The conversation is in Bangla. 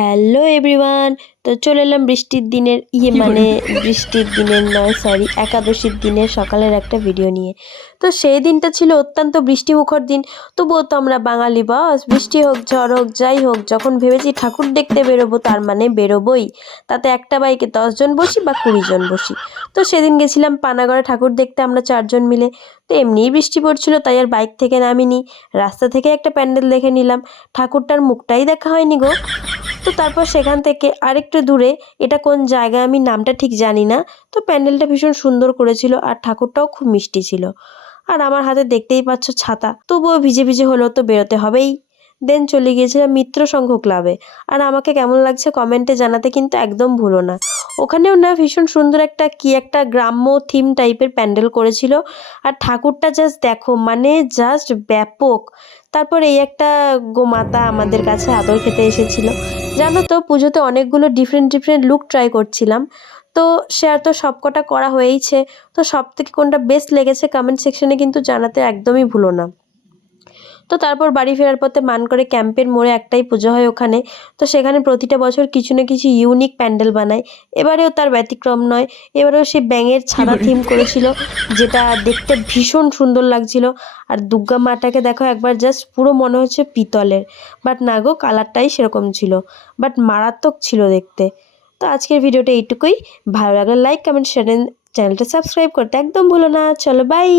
Hello everyone. তো চলে এলাম বৃষ্টির দিনের বৃষ্টির দিনের নয়, সরি, একাদশীর দিনের সকালের একটা ভিডিও নিয়ে। তো সেই দিনটা ছিল অত্যন্ত বৃষ্টিমুখর দিন। তবুও তো আমরা বাঙালি বস, বৃষ্টি হোক ঝড় হোক যাই হোক, যখন ভেবেছি ঠাকুর দেখতে বেরোবো তার মানে বেরোবোই। তাতে একটা বাইকে 10 জন বসি বা 20 জন বসি। তো সেদিন গেছিলাম পানাগড়ে ঠাকুর দেখতে আমরা 4 জন মিলে। তো এমনিই বৃষ্টি পড়ছিল, তাই আর বাইক থেকে নামিনি, রাস্তা থেকে একটা প্যান্ডেল দেখে নিলাম। ঠাকুরটার মুখটাই দেখা হয়নি গো। তো তারপর সেখান থেকে আরেকটু দূরে, এটা কোন জায়গা আমি নামটা ঠিক জানি না, তো প্যান্ডেলটা ভীষণ সুন্দর করেছিল আর ঠাকুরটাও খুব মিষ্টি ছিল। আর আমার হাতে দেখতেই পাচ্ছ ছাতা, তবুও ভিজে ভিজে হলেও তো বেরোতে হবেই। দেন চলে গিয়েছিলাম মিত্র সংঘ ক্লাবে। আর আমাকে কেমন লাগছে কমেন্টে জানাতে কিন্তু একদম ভুলো না। ওখানেও না ভীষণ সুন্দর একটা গ্রাম্য থিম টাইপের প্যান্ডেল করেছিল। আর ঠাকুরটা জাস্ট দেখো, মানে জাস্ট ব্যাপক। তারপর এই একটা গোমাতা আমাদের কাছে আদর খেতে এসেছিল। জানো তো, পুজোতে অনেকগুলো ডিফারেন্ট লুক ট্রাই করছিলাম। তো শেয়ার তো সবকটা করা হয়েইছে। তো সব থেকে কোনটা বেস্ট লেগেছে কমেন্ট সেকশনে কিন্তু জানাতে একদমই ভুলো না। তো তারপর বাড়ি ফেরার পথে মানকড়ে ক্যাম্পের মোড়ে একটাই পুজো হয় ওখানে। তো সেখানে প্রতিটা বছর কিছু না কিছু ইউনিক প্যান্ডেল বানায়। এবারেও তার ব্যতিক্রম নয়। এবারেও সে ব্যাঙের ছানা থিম করেছিল, যেটা দেখতে ভীষণ সুন্দর লাগছিল। আর দুর্গা মাটাকে দেখো একবার, জাস্ট পুরো মনে হচ্ছে পিতলের। বাট না গো, কালারটাই সেরকম ছিল, বাট মারাত্মক ছিল দেখতে। তো আজকের ভিডিওটা এইটুকুই। ভালো লাগলে লাইক কমেন্ট শেয়ার, চ্যানেলটা সাবস্ক্রাইব করতে একদম ভুলো না। চলো বাই।